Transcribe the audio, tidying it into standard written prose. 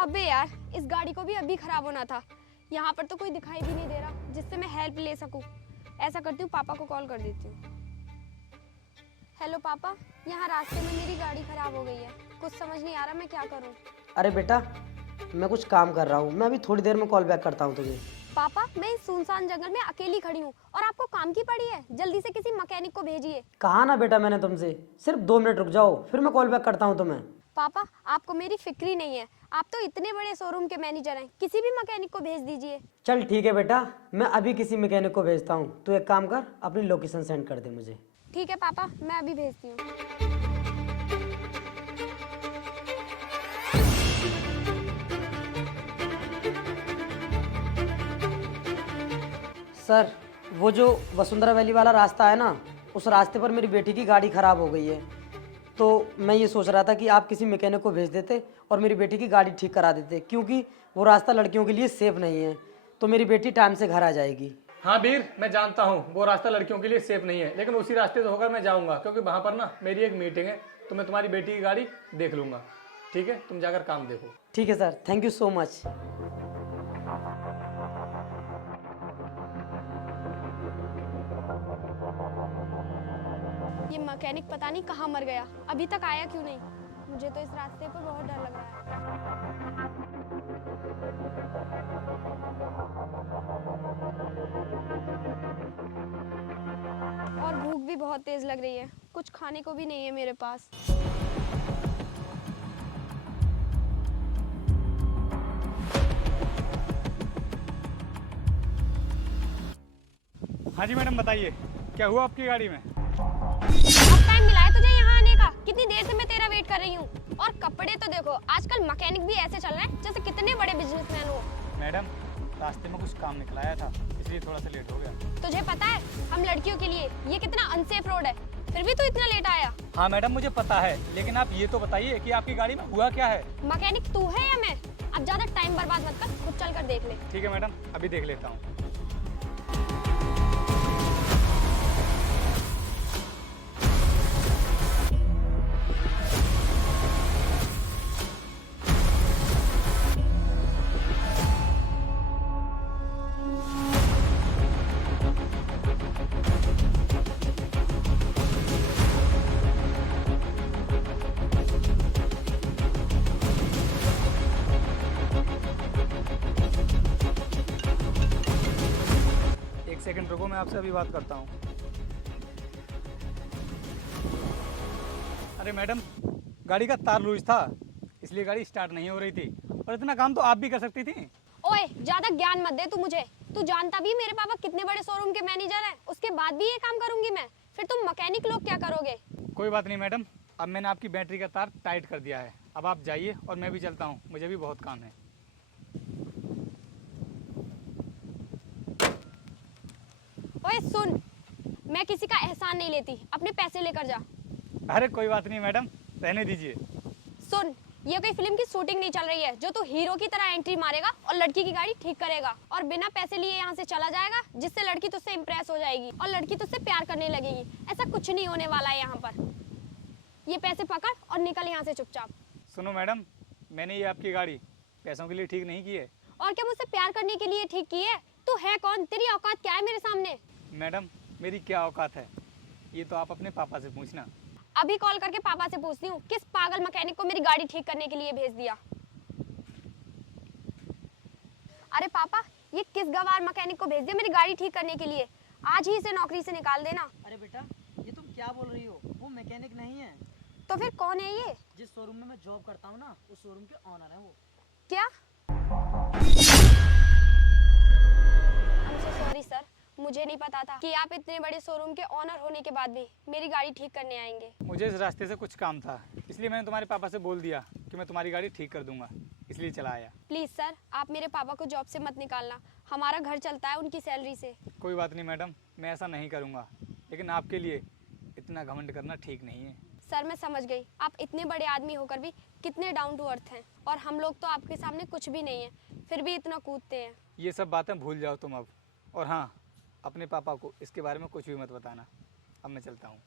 अबे यार, इस गाड़ी को भी अभी खराब होना था। यहाँ पर तो कोई दिखाई भी नहीं दे रहा जिससे मैं हेल्प ले सकूं। ऐसा करती हूँ, पापा को कॉल कर देती हूँ। हेलो पापा, यहाँ रास्ते में मेरी गाड़ी खराब हो गई है। कुछ समझ नहीं आ रहा मैं क्या करूँ। अरे बेटा, मैं कुछ काम कर रहा हूँ, मैं अभी थोड़ी देर में कॉल बैक करता हूँ तुझे। पापा, मैं इस सुनसान जंगल में अकेली खड़ी हूँ और आपको काम की पड़ी है। जल्दी से किसी मैकेनिक को भेजिए। कहा ना बेटा मैंने तुमसे, सिर्फ 2 मिनट रुक जाओ, फिर मैं कॉल बैक करता हूँ तुम्हें। पापा, आपको मेरी फिक्र ही नहीं है। आप तो इतने बड़े शोरूम के मैनेजर हैं, किसी भी मैकेनिक को भेज दीजिए। चल ठीक है बेटा, मैं अभी किसी मैकेनिक को भेजता हूँ। तू एक काम कर, अपनी लोकेशन सेंड कर दे मुझे। ठीक है पापा, मैं अभी भेजती हूँ। सर, वो जो वसुंधरा वैली वाला रास्ता है ना, उस रास्ते पर मेरी बेटी की गाड़ी ख़राब हो गई है। तो मैं ये सोच रहा था कि आप किसी मैकेनिक को भेज देते और मेरी बेटी की गाड़ी ठीक करा देते, क्योंकि वो रास्ता लड़कियों के लिए सेफ़ नहीं है। तो मेरी बेटी टाइम से घर आ जाएगी। हाँ वीर, मैं जानता हूँ वो रास्ता लड़कियों के लिए सेफ नहीं है, लेकिन उसी रास्ते से होकर मैं जाऊँगा, क्योंकि वहाँ पर ना मेरी एक मीटिंग है। तो मैं तुम्हारी बेटी की गाड़ी देख लूँगा। ठीक है, तुम जाकर काम देखो। ठीक है sir, thank you so much. ये मैकेनिक पता नहीं कहाँ मर गया, अभी तक आया क्यों नहीं। मुझे तो इस रास्ते पर बहुत डर लग रहा है और भूख भी बहुत तेज लग रही है। कुछ खाने को भी नहीं है मेरे पास। हाँ जी मैडम, बताइए क्या हुआ आपकी गाड़ी में? अब टाइम मिला है तुझे यहाँ आने का? कितनी देर से मैं तेरा वेट कर रही हूँ। और कपड़े तो देखो, आजकल मैकेनिक भी ऐसे चल रहे हैं जैसे कितने बड़े बिजनेसमैन हो। मैडम, रास्ते में कुछ काम निकल आया था, इसलिए थोड़ा सा लेट हो गया। तुझे पता है हम लड़कियों के लिए ये कितना अनसेफ रोड है, फिर भी तू इतना लेट आया। हाँ मैडम, मुझे पता है, लेकिन आप ये तो बताइए कि आपकी गाड़ी में हुआ क्या है? मैकेनिक तू है या मैं? अब ज्यादा टाइम बर्बाद मत कर, खुद चल कर देख ले। ठीक है मैडम, अभी देख लेता हूँ। एक सेकंड रुको, मैं आपसे अभी बात करता हूँ। अरे मैडम, गाड़ी का तार लूज था, इसलिए गाड़ी स्टार्ट नहीं हो रही थी, और इतना काम तो आप भी कर सकती थी। ओए, ज्यादा ज्ञान मत दे तू मुझे। तू जानता भी मेरे पापा कितने बड़े शोरूम के मैनेजर हैं, उसके बाद भी ये काम करूंगी मैं? फिर तुम मैकेनिक लोग क्या करोगे? कोई बात नहीं मैडम, अब मैंने आपकी बैटरी का तार टाइट कर दिया है। अब आप जाइए और मैं भी चलता हूँ, मुझे भी बहुत काम है। ओए सुन, मैं किसी का एहसान नहीं लेती, अपने पैसे लेकर जा। अरे कोई बात नहीं मैडम, रहने दीजिए। सुन, ये कोई फिल्म की शूटिंग नहीं चल रही है जो तू हीरो की तरह एंट्री मारेगा और लड़की की गाड़ी ठीक करेगा और बिना पैसे लिए यहाँ से चला जाएगा, जिससे लड़की तुझसे इम्प्रेस हो जाएगी और लड़की तुझसे प्यार करने लगेगी। ऐसा कुछ नहीं होने वाला है यहाँ पर। ये पैसे पकड़ और निकल यहाँ से चुपचाप। सुनो मैडम, मैंने ये आपकी गाड़ी पैसों के लिए ठीक नहीं की है। और क्या मुझसे प्यार करने के लिए ठीक की है? तू है कौन? तेरी औकात क्या है मेरे सामने? मैडम, मेरी क्या औकात है, ये तो आप अपने पापा से पूछना। अभी कॉल करके पापा से पूछती हूँ किस पागल मैकेनिक को मेरी गाड़ी ठीक करने के लिए भेज दिया। अरे पापा, ये किस गवार मैकेनिक को भेज दिया मेरी गाड़ी ठीक करने के लिए? आज ही इसे नौकरी से निकाल देना। अरे बेटा, ये तुम क्या बोल रही हो? वो मैकेनिक नहीं है। तो फिर कौन है ये? जिस शोरूम में मैं जॉब करता हूँ ना, उस शोरूम के ऑनर है वो। क्या? सॉरी सर, मुझे नहीं पता था कि आप इतने बड़े शोरूम के ऑनर होने के बाद भी मेरी गाड़ी ठीक करने आएंगे। मुझे इस रास्ते से कुछ काम था, इसलिए मैंने तुम्हारे पापा से बोल दिया कि मैं तुम्हारी गाड़ी ठीक कर दूंगा, इसलिए चला आया। प्लीज सर, आप मेरे पापा को जॉब से मत निकालना, हमारा घर चलता है उनकी सैलरी से। कोई बात नहीं मैडम, मैं ऐसा नहीं करूँगा, लेकिन आपके लिए इतना घमंड करना ठीक नहीं है। सर मैं समझ गई, आप इतने बड़े आदमी होकर भी कितने डाउन टू अर्थ हैं, और हम लोग तो आपके सामने कुछ भी नहीं है, फिर भी इतना कूदते हैं। ये सब बातें भूल जाओ तुम अब। और हाँ, अपने पापा को इसके बारे में कुछ भी मत बताना। अब मैं चलता हूँ।